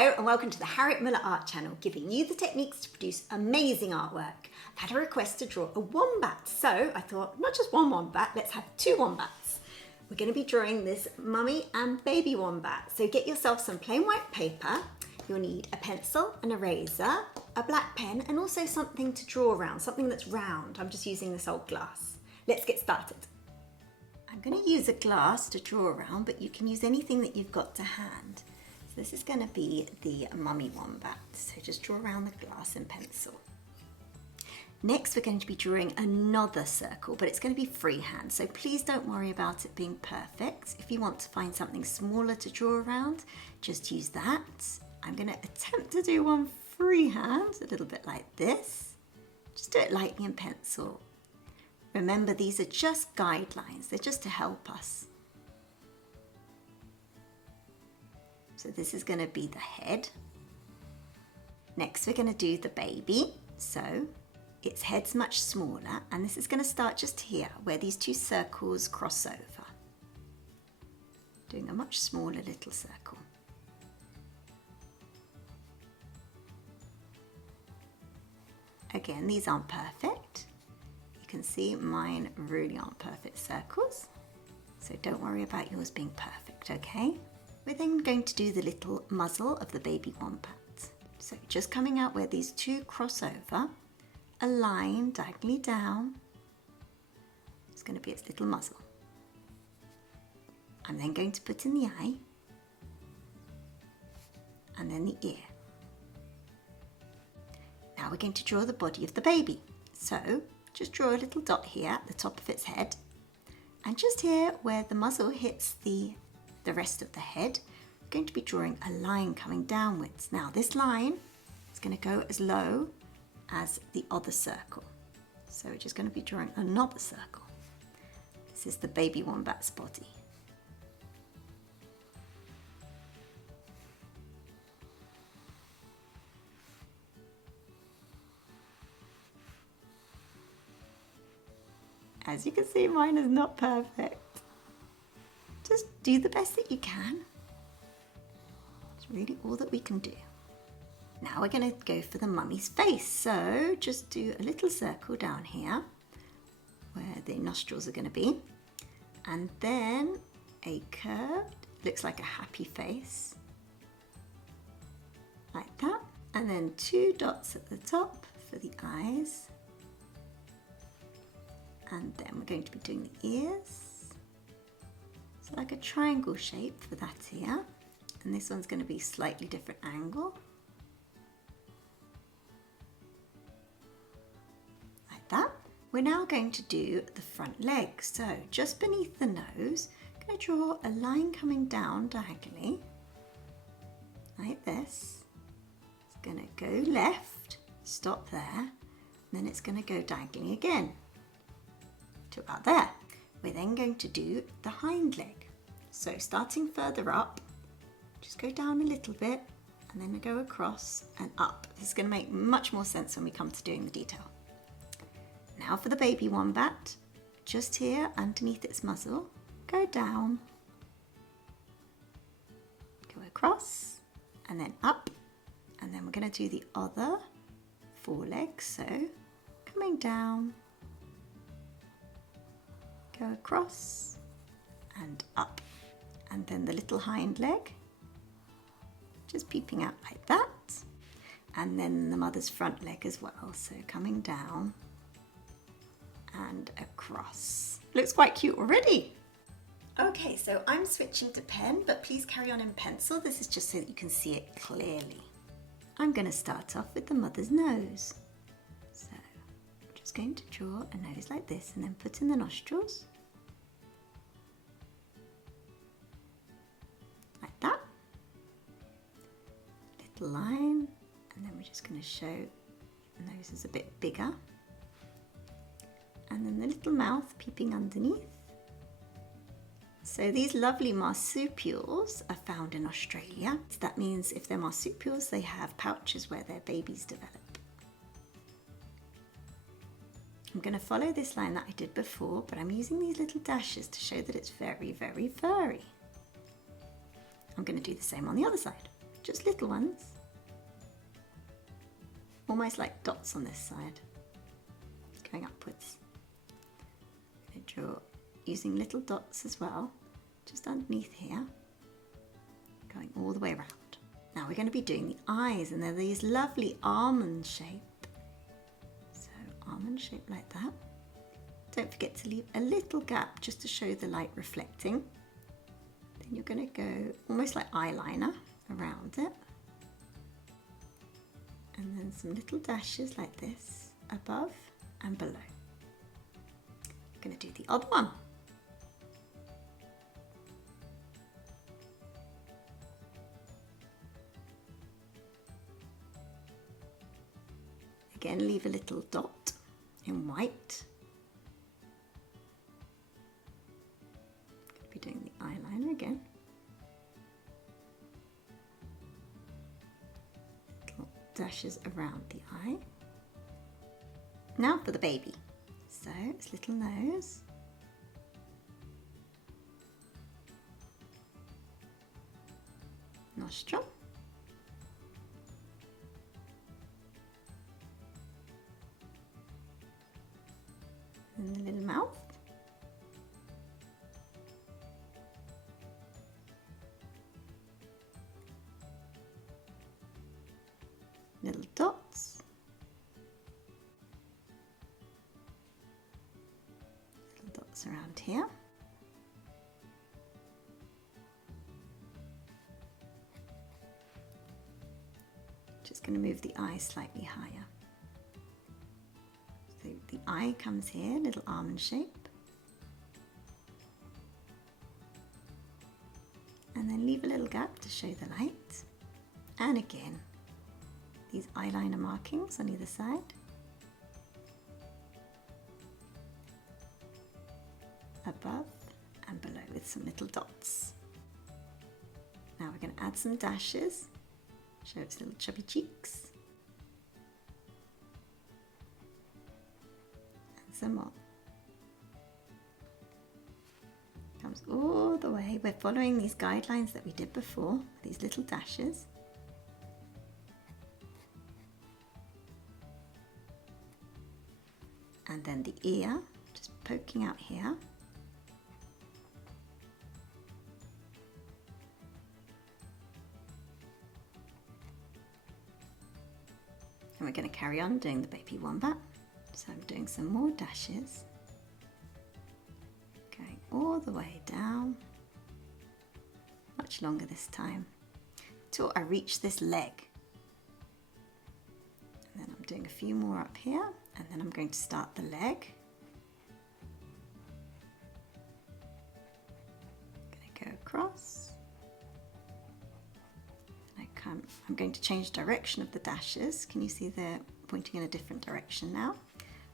Hello and welcome to the Harriet Muller Art Channel, giving you the techniques to produce amazing artwork. I've had a request to draw a wombat, so I thought not just one wombat, let's have two wombats. We're going to be drawing this mummy and baby wombat, so get yourself some plain white paper. You'll need a pencil, an eraser, a black pen and also something to draw around, something that's round. I'm just using this old glass. Let's get started. I'm going to use a glass to draw around, but you can use anything that you've got to hand. So this is going to be the mummy wombat, so just draw around the glass and pencil. Next we're going to be drawing another circle, but it's going to be freehand, so please don't worry about it being perfect. If you want to find something smaller to draw around, just use that. I'm going to attempt to do one freehand, a little bit like this. Just do it lightly in pencil. Remember, these are just guidelines, they're just to help us. So this is going to be the head. Next we're going to do the baby. So its head's much smaller, and this is going to start just here where these two circles cross over. Doing a much smaller little circle. Again, these aren't perfect. You can see mine really aren't perfect circles. So don't worry about yours being perfect, okay? We're then going to do the little muzzle of the baby wombat. So just coming out where these two cross over, a line diagonally down. It's going to be its little muzzle. I'm then going to put in the eye and then the ear. Now we're going to draw the body of the baby. So just draw a little dot here at the top of its head, and just here where the muzzle hits the rest of the head, we're going to be drawing a line coming downwards. Now this line is going to go as low as the other circle. So we're just going to be drawing another circle. This is the baby wombat's body. As you can see, mine is not perfect. Just do the best that you can. It's really all that we can do. Now we're going to go for the mummy's face. So just do a little circle down here where the nostrils are going to be. And then a curved, looks like a happy face. Like that. And then two dots at the top for the eyes. And then we're going to be doing the ears. So like a triangle shape for that here. And this one's going to be slightly different angle. Like that. We're now going to do the front leg. So just beneath the nose, I'm going to draw a line coming down diagonally. Like this. It's going to go left, stop there, and then it's going to go diagonally again to about there. We're then going to do the hind leg. So starting further up, just go down a little bit and then go across and up. This is going to make much more sense when we come to doing the detail. Now for the baby wombat, just here underneath its muzzle, go down, go across and then up, and then we're going to do the other forelegs. So coming down, go across and up, and then the little hind leg just peeping out like that, and then the mother's front leg as well, so coming down and across. Looks quite cute already. Okay, so I'm switching to pen, but please carry on in pencil. This is just so that you can see it clearly. I'm going to start off with the mother's nose. So I'm just going to draw a nose like this and then put in the nostrils. Line, and then we're just going to show the nose is a bit bigger, and then the little mouth peeping underneath. So these lovely marsupials are found in Australia. So that means if they're marsupials, they have pouches where their babies develop. I'm going to follow this line that I did before, but I'm using these little dashes to show that it's very, very furry. I'm going to do the same on the other side. just little ones, almost like dots on this side, going upwards. I'm going to draw using little dots as well, just underneath here, going all the way around. Now we're going to be doing the eyes, and they're these lovely almond shape. So almond shape like that. Don't forget to leave a little gap just to show the light reflecting. Then you're going to go almost like eyeliner around it. And then some little dashes like this, above and below. I'm going to do the other one. Again, leave a little dot in white. Be doing the eyeliner again. Little dashes around the eye. Now for the baby. So its little nose. Nostril. And the little mouth. Little dots. Little dots around here. Just going to move the eye slightly higher. So the eye comes here, little almond shape. And then leave a little gap to show the light. And again, these eyeliner markings on either side. Above and below with some little dots. Now we're going to add some dashes, show its little chubby cheeks. Some more. Comes all the way. We're following these guidelines that we did before, these little dashes. And then the ear, just poking out here. And we're going to carry on doing the baby wombat. So I'm doing some more dashes, going all the way down, much longer this time, till I reach this leg. And then I'm doing a few more up here, and then I'm going to start the leg. I'm going to go across. I'm going to change direction of the dashes. Can you see they're pointing in a different direction now?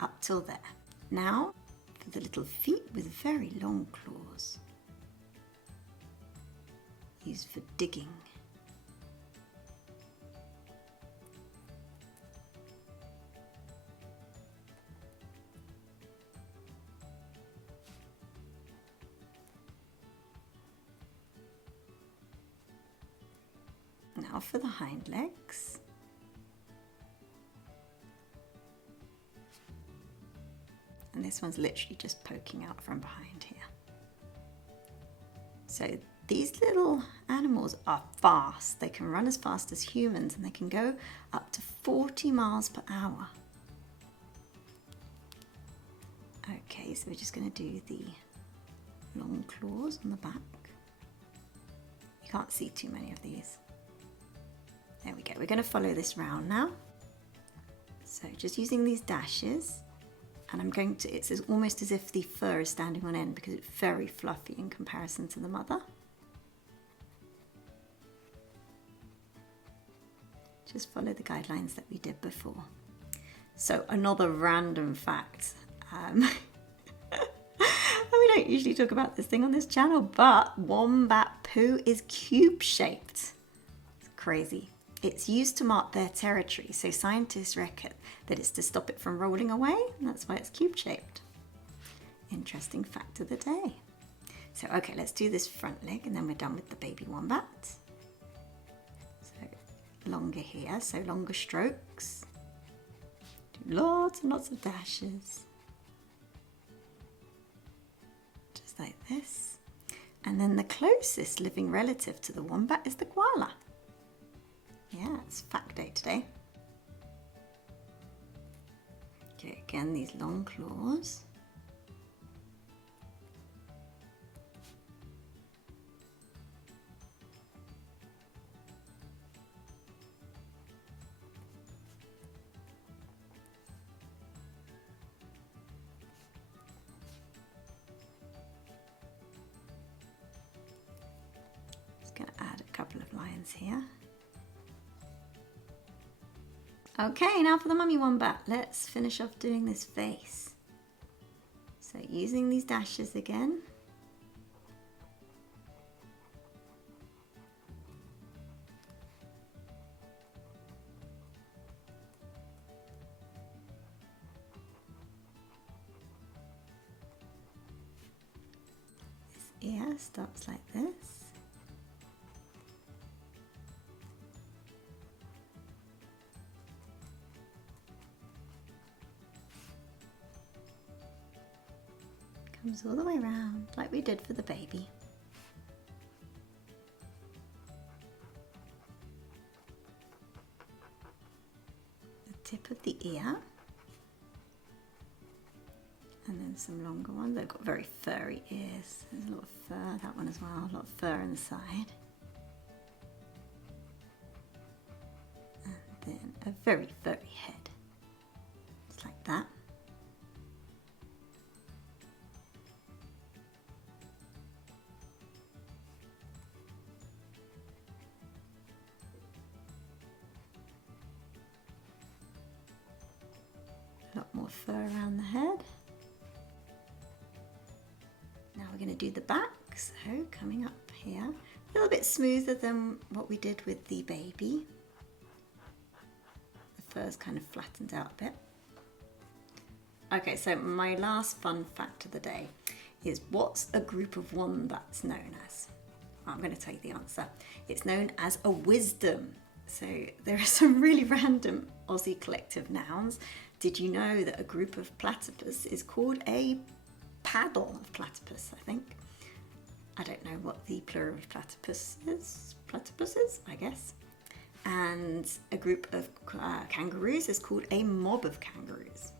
Up till there. Now for the little feet with very long claws, used for digging. Now for the hind legs. And this one's literally just poking out from behind here. So these little animals are fast. They can run as fast as humans, and they can go up to 40 miles per hour. Okay, so we're just going to do the long claws on the back. You can't see too many of these. There we go. We're going to follow this round now. So just using these dashes. And I'm going to, it's almost as if the fur is standing on end because it's very fluffy in comparison to the mother. Just follow the guidelines that we did before. So another random fact. We don't usually talk about this thing on this channel, but wombat poo is cube shaped. It's crazy. It's used to mark their territory, so scientists reckon that it's to stop it from rolling away, and that's why it's cube-shaped. Interesting fact of the day. So, okay, let's do this front leg, and then we're done with the baby wombat. So longer here, so longer strokes. Do lots and lots of dashes. Just like this. And then the closest living relative to the wombat is the koala. Yeah, it's fact day today. Okay, again, these long claws. Just going to add a couple of lines here. Okay, now for the mummy wombat. Let's finish off doing this face. So using these dashes again. This ear starts like this. Comes all the way around like we did for the baby. The tip of the ear. And then some longer ones. They've got very furry ears. There's a lot of fur, that one as well, a lot of fur on the side. And then a very furry head. Just like that. A lot more fur around the head. Now we're going to do the back, so coming up here, a little bit smoother than what we did with the baby. The fur's kind of flattened out a bit. Okay, so my last fun fact of the day is, what's a group of wombats known as? I'm going to tell you the answer. It's known as a wisdom. So there are some really random Aussie collective nouns. Did you know that a group of platypus is called a paddle of platypus, I think? I don't know what the plural of platypus is. Platypuses, I guess. And a group of kangaroos is called a mob of kangaroos.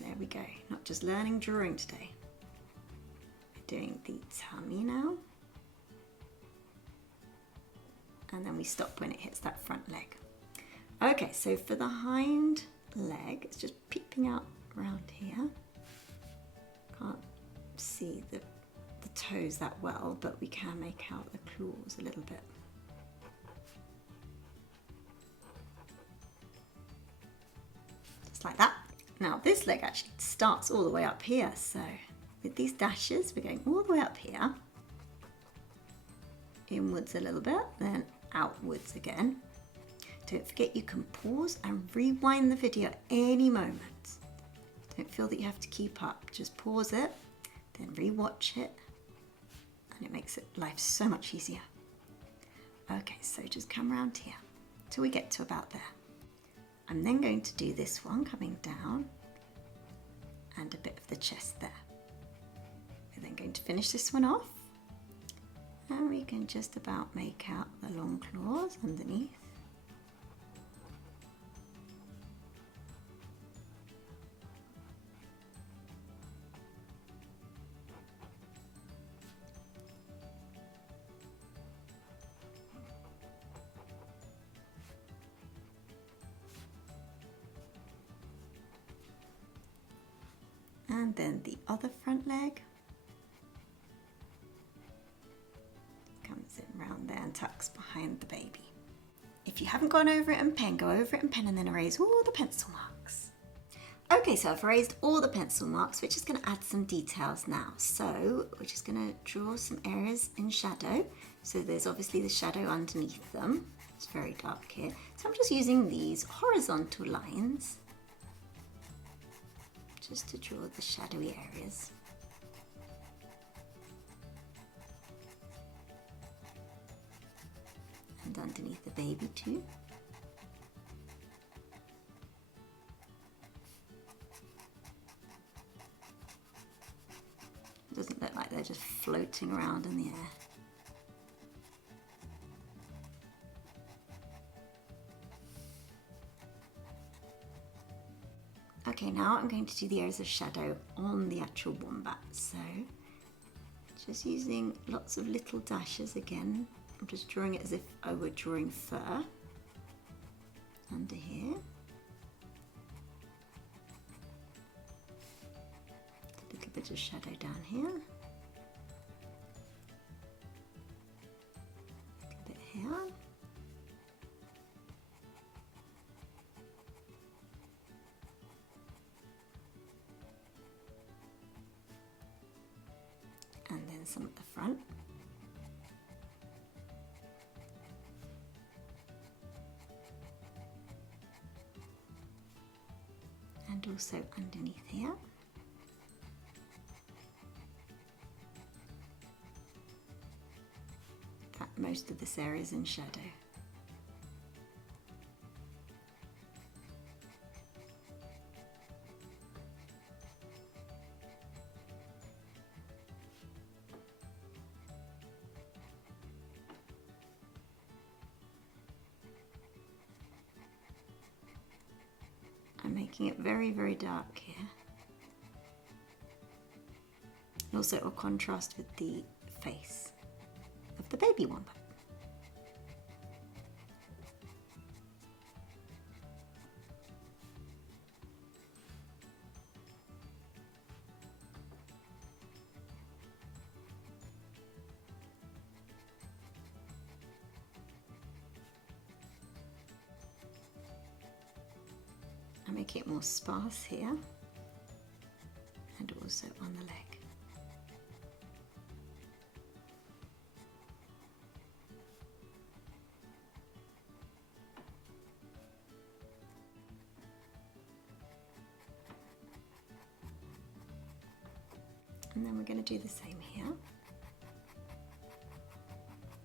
There we go. Not just learning drawing today. We're doing the tummy now. And then we stop when it hits that front leg. Okay, so for the hind leg, it's just peeping out around here. Can't see the toes that well, but we can make out the claws a little bit. Just like that. Now this leg actually starts all the way up here, so with these dashes we're going all the way up here, inwards a little bit, then outwards again. Don't forget you can pause and rewind the video at any moment. Don't feel that you have to keep up, just pause it, then re-watch it, and it makes life so much easier. Okay, so just come around here till we get to about there. I'm then going to do this one coming down and a bit of the chest there. We're then going to finish this one off, and we can just about make out the long claws underneath. And then the other front leg comes in round there and tucks behind the baby. If you haven't gone over it in pen, go over it in pen and then erase all the pencil marks. Okay, so I've erased all the pencil marks. We're just going to add some details now. So we're just going to draw some areas in shadow. So there's obviously the shadow underneath them. It's very dark here. So I'm just using these horizontal lines just to draw the shadowy areas. And and underneath the baby too. It doesn't look like they're just floating around in the air. Okay, now I'm going to do the areas of shadow on the actual wombat. So just using lots of little dashes again. I'm just drawing it as if I were drawing fur under here. A little bit of shadow down here. A little bit here. And then some at the front. And also underneath here. In fact, most of this area is in shadow. I'm making it very, very dark here. And also it will contrast with the face of the baby wombat. I'm making it more sparse here and also on the leg. And then we're going to do the same here.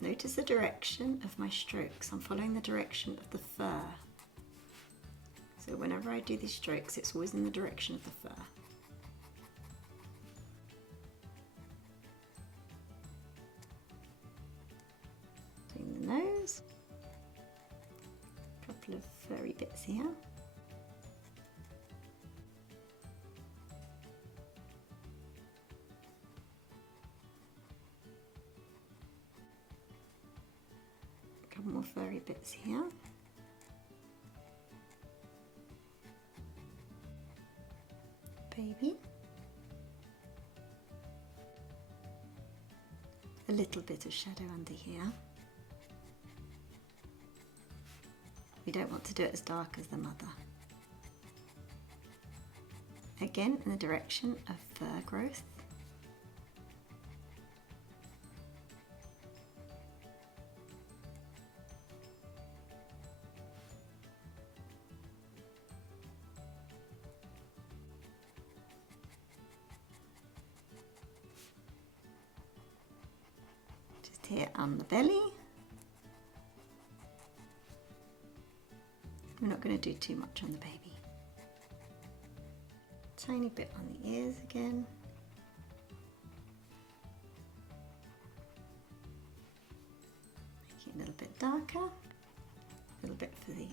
Notice the direction of my strokes. I'm following the direction of the fur. So whenever I do these strokes, it's always in the direction of the fur. Doing the nose. A couple of furry bits here. A couple more furry bits here. Baby. A little bit of shadow under here. We don't want to do it as dark as the mother. Again, in the direction of fur growth. Here on the belly. We're not going to do too much on the baby. Tiny bit on the ears again. Make it a little bit darker. A little bit for the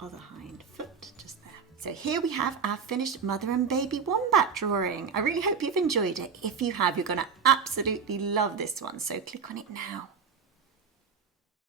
other hind foot just there. So here we have our finished mother and baby wombat drawing. I really hope you've enjoyed it. If you have, you're going to absolutely love this one. So click on it now.